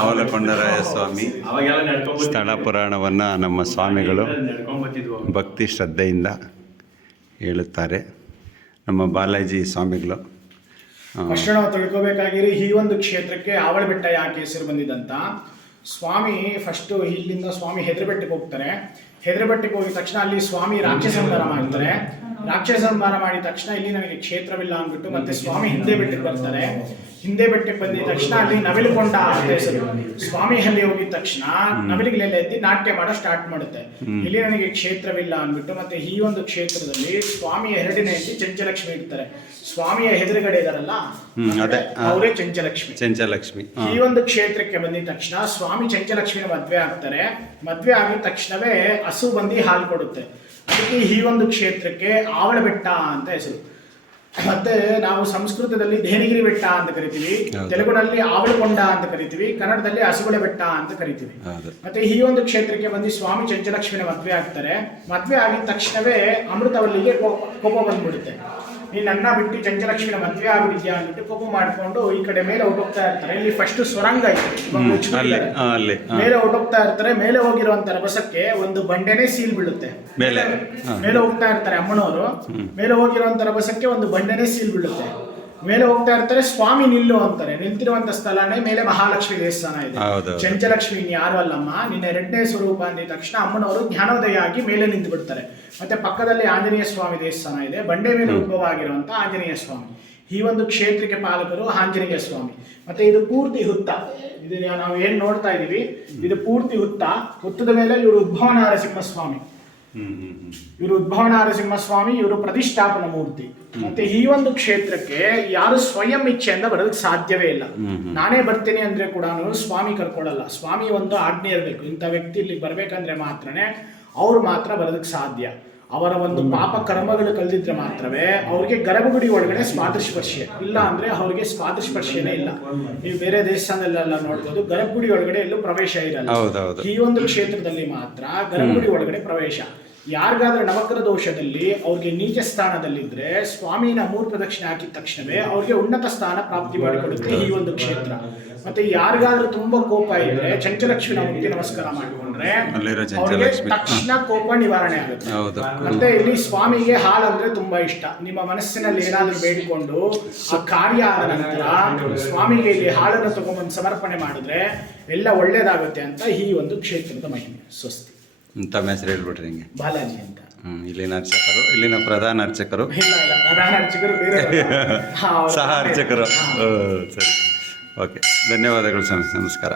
ಆವಲಕೊಂಡರಾಯ ಸ್ವಾಮಿ ಸ್ಥಳ ಪುರಾಣವನ್ನು ನಮ್ಮ ಸ್ವಾಮಿಗಳು ಭಕ್ತಿ ಶ್ರದ್ಧೆಯಿಂದ ಹೇಳುತ್ತಾರೆ. ನಮ್ಮ ಬಾಲಾಜಿ ಸ್ವಾಮಿಗಳು ಅಷ್ಟು ನಾವು ತಿಳ್ಕೋಬೇಕಾಗಿರಿ ಈ ಒಂದು ಕ್ಷೇತ್ರಕ್ಕೆ ಆವಳ ಬೆಟ್ಟ ಯಾಕೆ ಹೆಸರು ಬಂದಿದಂತ. ಸ್ವಾಮಿ ಫಸ್ಟ್ ಇಲ್ಲಿಂದ ಸ್ವಾಮಿ ಹೆದ್ರಬೆಟ್ಟಕ್ಕೆ ಹೋಗ್ತಾರೆ. ಹೆದ್ರಬೆಟ್ಟಕ್ಕೆ ಹೋಗಿದ ತಕ್ಷಣ ಅಲ್ಲಿ ಸ್ವಾಮಿ ರಾಕ್ಷಸ ಸಂಹಾರ ಮಾಡ್ತಾರೆ. ರಾಕ್ಷಸ ಸಂಹಾರ ಮಾಡಿದ ತಕ್ಷಣ ಇಲ್ಲಿ ನನಗೆ ಕ್ಷೇತ್ರವಿಲ್ಲ ಅಂದ್ಬಿಟ್ಟು ಮತ್ತೆ ಸ್ವಾಮಿ ಹಿಂದೆ ಬೆಟ್ಟಕ್ಕೆ ಬರ್ತಾರೆ. ಹಿಂದೆ ಬೆಟ್ಟಕ್ಕೆ ಬಂದಿದ ತಕ್ಷಣ ಅಲ್ಲಿ ನವಿಲುಕೊಂಡ ಅಂತ ಹೆಸರು ಸ್ವಾಮಿ ಅಲ್ಲಿ ಹೋಗಿದ ತಕ್ಷಣ ನವಿಲಿಗಳೆಲ್ಲ ಎದ್ದು ನಾಟ್ಯ ಮಾಡೋ ಸ್ಟಾರ್ಟ್ ಮಾಡುತ್ತೆ. ಇಲ್ಲಿ ನನಗೆ ಕ್ಷೇತ್ರವಿಲ್ಲ ಅಂದ್ಬಿಟ್ಟು ಮತ್ತೆ ಈ ಒಂದು ಕ್ಷೇತ್ರದಲ್ಲಿ ಸ್ವಾಮಿಯ ಎರಡನೇ ಎದ್ದು ಚಂಚಲಕ್ಷ್ಮಿ ಇರ್ತಾರೆ ಸ್ವಾಮಿಯ ಎದುರುಗಡೆ ಇದಾರಲ್ಲ ಅದೇ, ಅವರೇ ಚಂಚಲಕ್ಷ್ಮಿ. ಚಂಚಲಕ್ಷ್ಮಿ ಈ ಒಂದು ಕ್ಷೇತ್ರಕ್ಕೆ ಬಂದಿದ ತಕ್ಷಣ ಸ್ವಾಮಿ ಚಂಚಲಕ್ಷ್ಮಿನ ಮದ್ವೆ ಆಗ್ತಾರೆ. ಮದ್ವೆ ಆಗಿದ ತಕ್ಷಣವೇ ಹಸು ಬಂದು ಹಾಲು ಕೊಡುತ್ತೆ. ಅದಕ್ಕೆ ಈ ಒಂದು ಕ್ಷೇತ್ರಕ್ಕೆ ಆವಳ ಬೆಟ್ಟ ಅಂತ ಹೆಸರು. ಮತ್ತೆ ನಾವು ಸಂಸ್ಕೃತದಲ್ಲಿ ದೇನಗಿರಿ ಬೆಟ್ಟ ಅಂತ ಕರಿತೀವಿ ತೆಲುಗುನಲ್ಲಿ ಆವಳಕೊಂಡ ಅಂತ ಕರಿತೀವಿ ಕನ್ನಡದಲ್ಲಿ ಹಸುಗಳ ಬೆಟ್ಟ ಅಂತ ಕರಿತೀವಿ. ಮತ್ತೆ ಈ ಒಂದು ಕ್ಷೇತ್ರಕ್ಕೆ ಬಂದು ಸ್ವಾಮಿ ಚಂಚಲಕ್ಷ್ಮಿನ ಮದ್ವೆ ಆಗ್ತಾರೆ. ಮದ್ವೆ ಆಗಿದ ತಕ್ಷಣವೇ ಅಮೃತವಲ್ಲಿಗೆ ಕೋಪ ಬಂದ್ಬಿಡುತ್ತೆ. ನೀನ್ ಅನ್ನ ಬಿಟ್ಟು ಚಂಚಲಕ್ಷ್ಮಿನ ಮದುವೆ ಆಗ್ಬಿಟ್ಟಿದ್ಯಾ ಅಂದ್ಬಿಟ್ಟು ಕೋಪ ಮಾಡ್ಕೊಂಡು ಈ ಕಡೆ ಮೇಲೆ ಹೊಟ್ಟೋಗ್ತಾ ಇರ್ತಾರೆ. ಇಲ್ಲಿ ಫಸ್ಟ್ ಸೊರಂಗ ಇದೆ. ಮೇಲೆ ಹೊಟ್ಟೋಗ್ತಾ ಇರ್ತಾರೆ. ಮೇಲೆ ಹೋಗಿರುವಂತ ರಭಸಕ್ಕೆ ಒಂದು ಬಂಡೆನೇ ಸೀಲ್ ಬೀಳುತ್ತೆ. ಮೇಲೆ ಮೇಲೆ ಹೋಗ್ತಾ ಇರ್ತಾರೆ ಅಮ್ಮನವರು. ಮೇಲೆ ಹೋಗಿರುವಂತ ರಭಸಕ್ಕೆ ಒಂದು ಬಂಡೆನೇ ಸೀಲ್ ಬೀಳುತ್ತೆ. ಮೇಲೆ ಹೋಗ್ತಾ ಇರ್ತಾರೆ ಸ್ವಾಮಿ ನಿಲ್ಲು ಅಂತಾರೆ. ನಿಂತಿರುವಂತ ಸ್ಥಳನೇ ಮೇಲೆ ಮಹಾಲಕ್ಷ್ಮಿ ದೇವಸ್ಥಾನ ಇದೆ. ಚಂಚಲಕ್ಷ್ಮಿ ಯಾರು ಅಲ್ಲಮ್ಮ ನಿನ್ನ ಎರಡನೇ ಸ್ವರೂಪ ಅಂದ ತಕ್ಷಣ ಅಮ್ಮನವರು ಜ್ಞಾನೋದಯ ಆಗಿ ಮೇಲೆ ನಿಂತು ಬಿಡ್ತಾರೆ ಮತ್ತೆ ಪಕ್ಕದಲ್ಲಿ ಆಂಜನೇಯ ಸ್ವಾಮಿ ದೇವಸ್ಥಾನ ಇದೆ ಬಂಡೆ ಮೇಲೆ ಉದ್ಭವ ಆಗಿರುವಂತ ಆಂಜನೇಯ ಸ್ವಾಮಿ. ಈ ಒಂದು ಕ್ಷೇತ್ರಕ್ಕೆ ಪಾಲಕರು ಆಂಜನೇಯ ಸ್ವಾಮಿ. ಮತ್ತೆ ಇದು ಪೂರ್ತಿ ಹುತ್ತ. ಇದು ನಾವು ಏನ್ ನೋಡ್ತಾ ಇದೀವಿ ಇದು ಪೂರ್ತಿ ಹುತ್ತ. ಹುತ್ತದ ಮೇಲೆ ಇವರು ಉದ್ಭವ ನರಸಿಂಹ ಸ್ವಾಮಿ ಇವರು ಉದ್ಭವ ನರಸಿಂಹ ಸ್ವಾಮಿ ಇವರು ಪ್ರತಿಷ್ಠಾಪನ ಮೂರ್ತಿ. ಮತ್ತೆ ಈ ಒಂದು ಕ್ಷೇತ್ರಕ್ಕೆ ಯಾರು ಸ್ವಯಂ ಇಚ್ಛೆಯಿಂದ ಬರೋದಕ್ಕೆ ಸಾಧ್ಯವೇ ಇಲ್ಲ. ನಾನೇ ಬರ್ತೇನೆ ಅಂದ್ರೆ ಕೂಡ ಸ್ವಾಮಿ ಕರ್ಕೊಳ್ಳಲ್ಲ. ಸ್ವಾಮಿ ಒಂದು ಆಜ್ಞೆ ಇರಬೇಕು. ಇಂಥ ವ್ಯಕ್ತಿ ಇಲ್ಲಿ ಬರ್ಬೇಕಂದ್ರೆ ಮಾತ್ರನೇ ಅವ್ರು ಮಾತ್ರ ಬರೋದಕ್ಕೆ ಸಾಧ್ಯ. ಅವರ ಒಂದು ಪಾಪ ಕರ್ಮಗಳು ಕಲ್ದಿದ್ರೆ ಮಾತ್ರವೇ ಅವ್ರಿಗೆ ಗರ್ಭಗುಡಿ ಒಳಗಡೆ ಸ್ವಾತಸ್ಪರ್ಶೆ. ಇಲ್ಲ ಅಂದ್ರೆ ಅವ್ರಿಗೆ ಸ್ವಾತಸ್ಪರ್ಶನೇ ಇಲ್ಲ. ನೀವು ಬೇರೆ ದೇಶದಲ್ಲೆಲ್ಲ ನೋಡ್ಬೋದು ಗರ್ಭಗುಡಿ ಒಳಗಡೆ ಎಲ್ಲೂ ಪ್ರವೇಶ ಇರಲ್ಲ. ಈ ಒಂದು ಕ್ಷೇತ್ರದಲ್ಲಿ ಮಾತ್ರ ಗರ್ಭಗುಡಿ ಒಳಗಡೆ ಪ್ರವೇಶ. ಯಾರಿಗಾದ್ರೂ ನವಗ್ರಹ ದೋಷದಲ್ಲಿ ಅವ್ರಿಗೆ ನೀಚ ಸ್ಥಾನದಲ್ಲಿದ್ರೆ ಸ್ವಾಮಿನ ಮೂರು ಪ್ರದಕ್ಷಿಣೆ ಹಾಕಿದ ತಕ್ಷಣವೇ ಅವ್ರಿಗೆ ಉನ್ನತ ಸ್ಥಾನ ಪ್ರಾಪ್ತಿ ಮಾಡಿಕೊಡುತ್ತೆ ಈ ಒಂದು ಕ್ಷೇತ್ರ. ಮತ್ತೆ ಯಾರಿಗಾದ್ರೂ ತುಂಬಾ ಕೋಪ ಇದ್ರೆ ಚಂಚಲಕ್ಷ್ಮಿ ನಮಗೆ ನಮಸ್ಕಾರ ಮಾಡಿಕೊಂಡ್ರೆ ಅವ್ರಿಗೆ. ತಕ್ಷಣ ಕೋಪ ನಿವಾರಣೆ ಆಗುತ್ತೆ. ಹೌದು. ಮತ್ತೆ ಇಲ್ಲಿ ಸ್ವಾಮಿಗೆ ಹಾಲಂದ್ರೆ ತುಂಬಾ ಇಷ್ಟ. ನಿಮ್ಮ ಮನಸ್ಸಿನಲ್ಲಿ ಏನಾದ್ರೂ ಬೇಡಿಕೊಂಡು ಆ ಕಾರ್ಯ ಆದ ನಂತರ ಸ್ವಾಮಿಗೆ ಇಲ್ಲಿ ಹಾಲನ್ನು ತಗೊಂಡ್ಬಂದು ಸಮರ್ಪಣೆ ಮಾಡಿದ್ರೆ ಎಲ್ಲ ಒಳ್ಳೇದಾಗುತ್ತೆ ಅಂತ ಈ ಒಂದು ಕ್ಷೇತ್ರದ ಮಹಿಮೆ. ಸ್ವಸ್ತಿ. ತಮ್ಮ ಹೆಸರು ಹೇಳ್ಬಿಟ್ರಿ ಹಿಂಗೆ. ಬಾಲಾಜಿ ಅಂತ. ಹ್ಮ್, ಇಲ್ಲಿನ ಅರ್ಚಕರು ಇಲ್ಲಿನ ಪ್ರಧಾನ ಅರ್ಚಕರು. ಇಲ್ಲ ಇಲ್ಲ ಪ್ರಧಾನ ಅರ್ಚಕರು ಬೇರೆ ಹಾ, ಅವ್ರು- ಸಹ ಅರ್ಚಕರು ಸರಿ. ಓಕೆ ಧನ್ಯವಾದಗಳು ಸ್ವಾಮಿ. ನಮಸ್ಕಾರ.